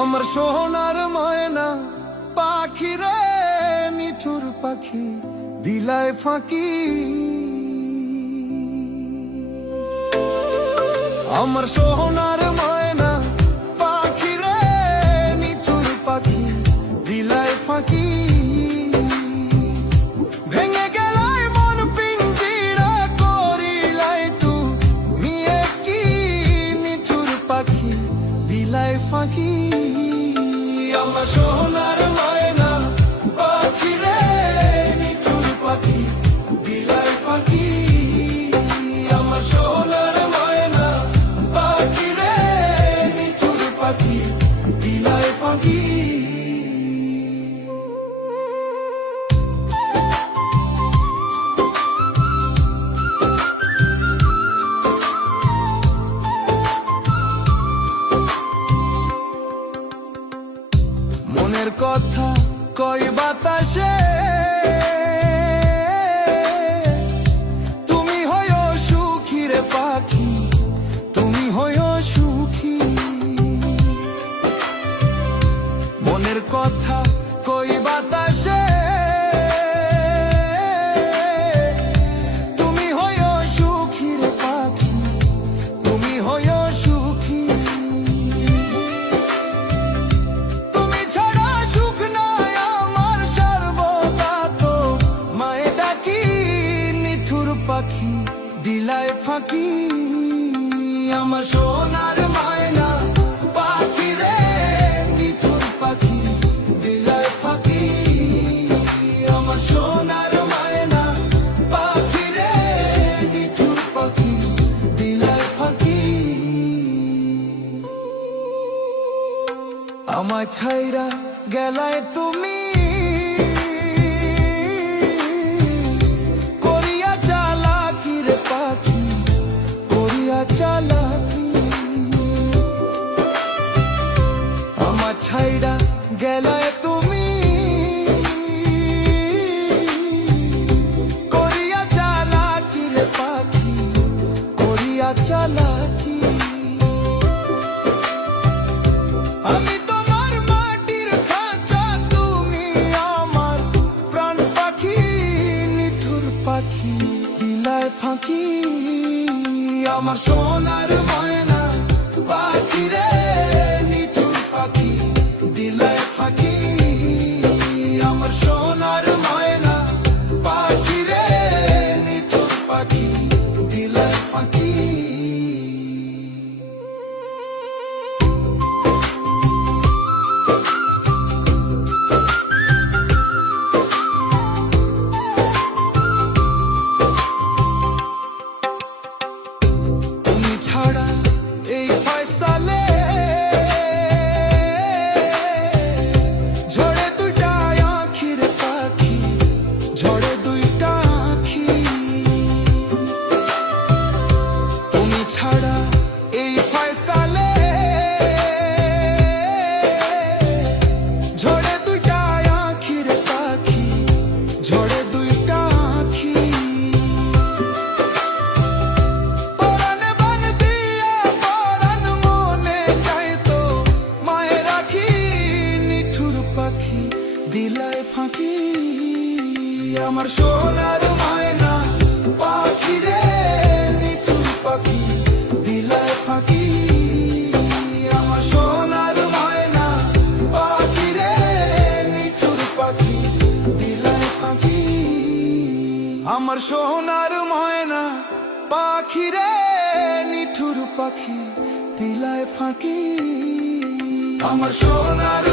আমার সোনার ময়না পাখি রে, নিঠুর পাখি দিলায় ফাঁকি। আমার সোনার ময়না পাখি রে, নিঠুর পাখি দিলায় ফাঁকি। ভেঙে গেলায় মন পিঞ্জিরা, করিলাই তুমি কি নিঠুর পাখি দিলায় ফাঁকি। আমার সোনার ময়না পাখি রে, নিঠুর পাখি দিলায় ফাঁকি। আমার সোনার ময়না পাখি রে, নিঠুর পাখি দিলায় ফাঁকি। মনের কথা কই বাতাসে, তুমি হইও সুখী রে পাখি, তুমি হইও সুখী। মনের কথা কই বাতাসে, তুমি হইও সুখী রে পাখি, তুমি হইও সুখী। পাখি দিলায় ফাঁকি। আমার সোনার ময়না পাখি রে, নিঠুর পাখি দিলায় ফাঁকি। আমার সোনার ময়না পাখি রে, নিঠুর পাখি দিলায় ফাঁকি। আমায় ছাইরা গেলায় তুমি, চালাকি। আমার ছাইড়া গেলায় তুমি, করিয়া চালাকি রে পাখি, করিয়া চালাকি। আমি তোমার মাটির খাঁচা, তুমি আমার প্রাণ পাখি, নিঠুর পাখি দিলায় ফাঁকি। আমার সোনার ময়না পাখি রে, নিঠুর পাখি দিলায় ফাঁকি। আমার সোনার ময়না পাখি রে, নিঠুর পাখি দিলায় ফাঁকি। এই ফয়সালে ঝরে দুইটা আঁখি রে পাখি, ঝরে দুইটা আঁখি। তুমি ছাড়া এই ফয়সালে ঝরে দুইটা আঁখি রে পাখি, ঝরে দুইটা আঁখি। দিলায় ফাঁকি। আমার সোনার ময়না পাখি রে, নিঠুর পাখি দিলায় ফাঁকি। আমার সোনার ময়না পাখি রে, নিঠুর পাখি দিলায় ফাঁকি। আমার সোনার ময়না পাখি রে, নিঠুর পাখি দিলায় ফাঁকি। আমার সোনার